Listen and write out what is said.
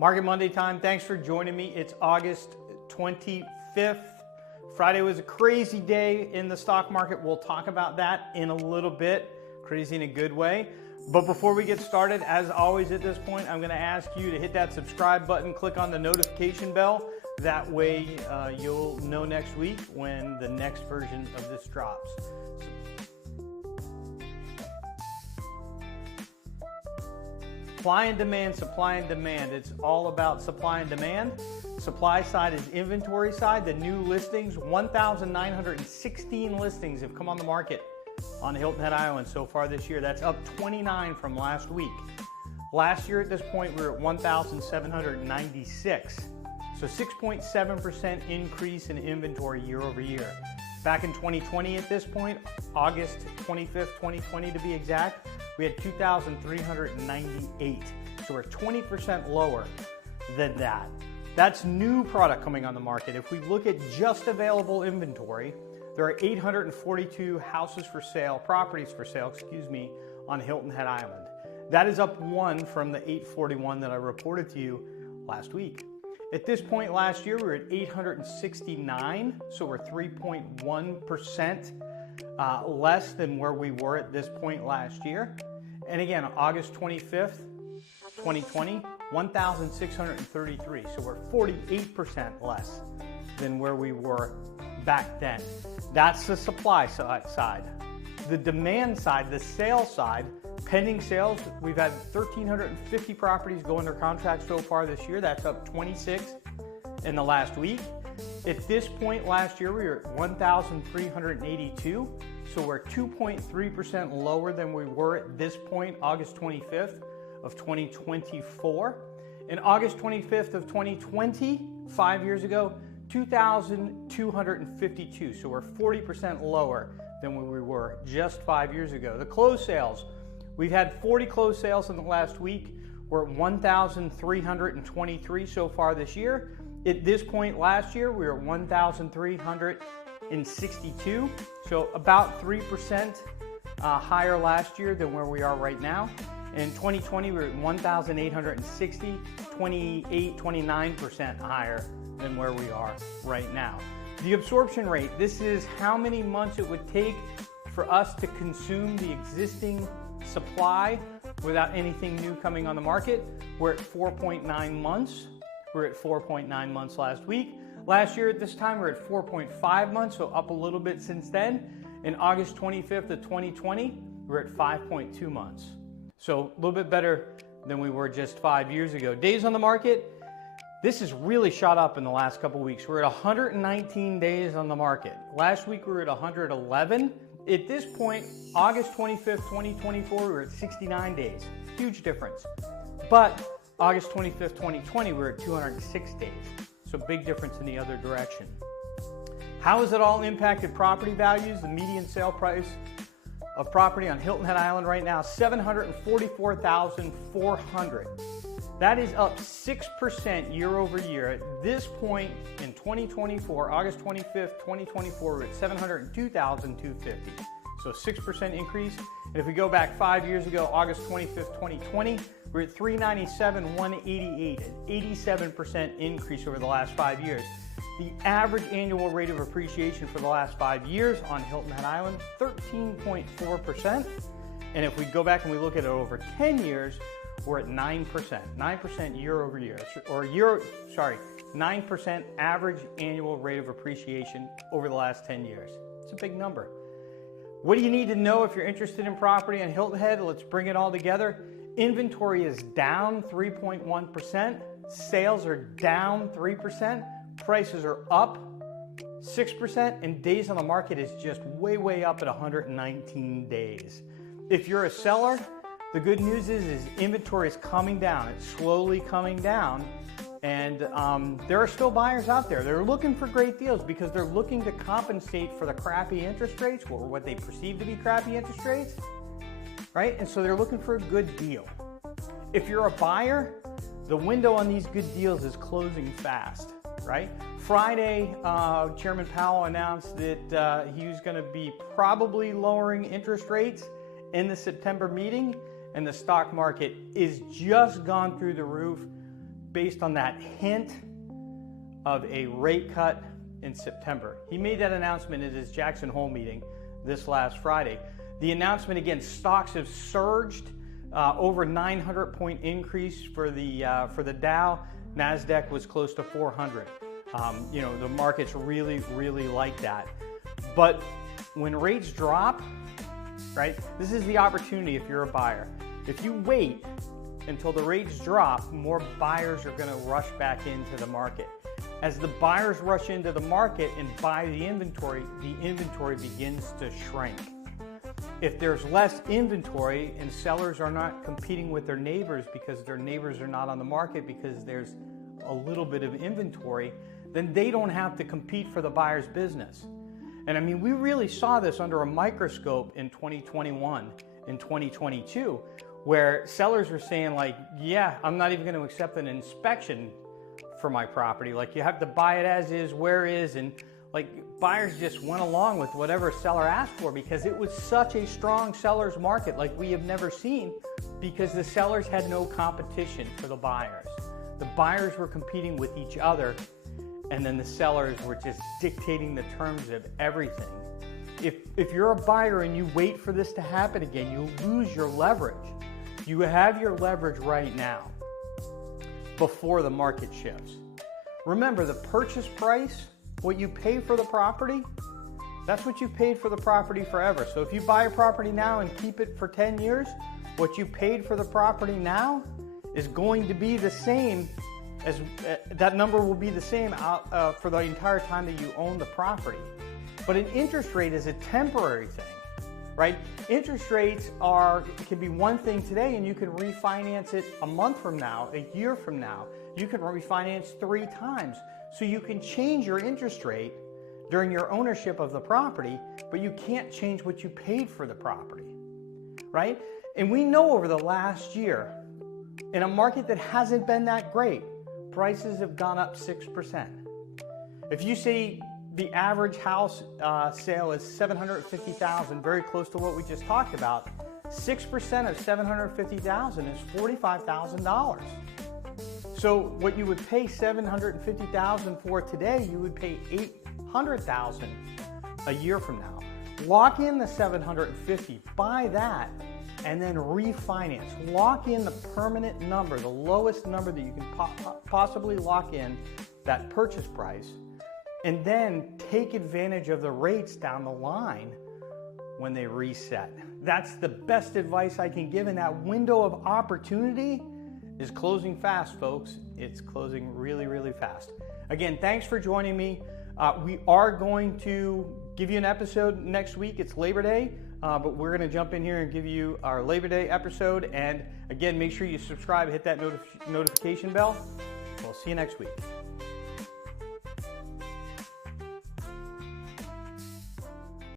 Market Monday time. Thanks for joining me. It's August 25th. Friday was a crazy day in the stock market. We'll talk about that in a little bit. Crazy in a good way. But before we get started, as always at this point, I'm going to ask you to hit that subscribe button, click on the notification bell. That way you'll know next week when the next version of this drops. Supply and demand, supply and demand. It's all about supply and demand. Supply side is inventory side. The new listings, 1,916 listings have come on the market on Hilton Head Island so far this year. That's up 29 from last week. Last year at this point, we were at 1,796. So 6.7% increase in inventory year over year. Back in 2020 at this point, August 25th, 2020 to be exact, we had 2,398. So we're 20% lower than that. That's new product coming on the market. If we look at just available inventory, there are 842 houses for sale, properties for sale, on Hilton Head Island. That is up one from the 841 that I reported to you last week. At this point last year, we were at 869, so we're 3.1% less than where we were at this point last year. And again, August 25th, 2020, 1,633, so we're 48% less than where we were back then. That's the supply side. The demand side, the sales side, pending sales, we've had 1,350 properties go under contract so far this year. That's up 26 in the last week. At this point last year, we were at 1,382. So we're 2.3% lower than we were at this point, August 25th of 2024. In August 25th of 2020, 5 years ago, 2,252. So we're 40% lower than where we were just 5 years ago. The closed sales, we've had 40 closed sales in the last week. We're at 1,323 so far this year. At this point last year, we were at 1,362. So about 3% higher last year than where we are right now. In 2020, we were at 1,860, 29% higher than where we are right now. The absorption rate, this is how many months it would take for us to consume the existing supply without anything new coming on the market. We're at 4.9 months. We're at 4.9 months last week. Last year at this time, we're at 4.5 months, so up a little bit since then. In August 25th of 2020, we're at 5.2 months. So a little bit better than we were just 5 years ago. Days on the market, this has really shot up in the last couple weeks. We're at 119 days on the market. Last week, we were at 111. At this point, August 25th, 2024, we were at 69 days. Huge difference. But August 25th, 2020, we were at 206 days. So big difference in the other direction. How has it all impacted property values? The median sale price of property on Hilton Head Island right now, $744,400. That is up 6% year over year. At this point in 2024, August 25th, 2024, we're at $702,250. So 6% increase. And if we go back 5 years ago, August 25th, 2020, we're at $397,188, an 87% increase over the last 5 years. The average annual rate of appreciation for the last 5 years on Hilton Head Island, 13.4%. And if we go back and we look at it over 10 years, we're at 9% year over year, 9% average annual rate of appreciation over the last 10 years. It's a big number. What do you need to know if you're interested in property on Hilton Head? Let's bring it all together. Inventory is down 3.1%. Sales are down 3%. Prices are up 6%. And days on the market is just way up at 119 days. If you're a seller, the good news is inventory is coming down. It's slowly coming down. And there are still buyers out there. They're looking for great deals because they're looking to compensate for the crappy interest rates, or what they perceive to be crappy interest rates, right? And so they're looking for a good deal. If you're a buyer, the window on these good deals is closing fast, right? Friday, Chairman Powell announced that he was going to be probably lowering interest rates in the September meeting, and the stock market is just gone through the roof. based on that hint of a rate cut in September. He made that announcement at his Jackson Hole meeting this last Friday. The announcement, again, stocks have surged, over 900-point increase for the Dow. NASDAQ was close to 400. The markets really, really like that. But when rates drop, right, this is the opportunity if you're a buyer. If you wait until the rates drop, more buyers are going to rush back into the market. As the buyers rush into the market and buy the inventory begins to shrink. If there's less inventory and sellers are not competing with their neighbors because their neighbors are not on the market because there's a little bit of inventory, then they don't have to compete for the buyer's business. And I mean, we really saw this under a microscope in 2021 and 2022, where sellers were saying like, yeah, I'm not even going to accept an inspection for my property. Like, you have to buy it as is, where is, and like buyers just went along with whatever seller asked for because it was such a strong seller's market like we have never seen, because the sellers had no competition for the buyers. The buyers were competing with each other, and then the sellers were just dictating the terms of everything. If you're a buyer and you wait for this to happen again, you lose your leverage. You have your leverage right now before the market shifts. Remember, the purchase price, what you pay for the property, that's what you paid for the property forever. So if you buy a property now and keep it for 10 years, what you paid for the property now is going to be the same as that number will be the same for the entire time that you own the property. But an interest rate is a temporary thing, right? Interest rates can be one thing today, and you can refinance it a month from now, a year from now. You can refinance 3 times. So you can change your interest rate during your ownership of the property, but you can't change what you paid for the property, right? And we know over the last year, in a market that hasn't been that great, prices have gone up 6%. If you say the average house sale is $750,000, very close to what we just talked about, 6% of $750,000 is $45,000. So what you would pay $750,000 for today, you would pay $800,000 a year from now. Lock in the $750,000, buy that, and then refinance. Lock in the permanent number, the lowest number that you can possibly lock in, that purchase price, and then take advantage of the rates down the line when they reset. That's the best advice I can give, and that window of opportunity is closing fast, folks. It's closing really, really fast. Again, thanks for joining me. We are going to give you an episode next week. It's Labor Day, but we're going to jump in here and give you our Labor Day episode. And again, make sure you subscribe, hit that notification bell. We'll see you next week.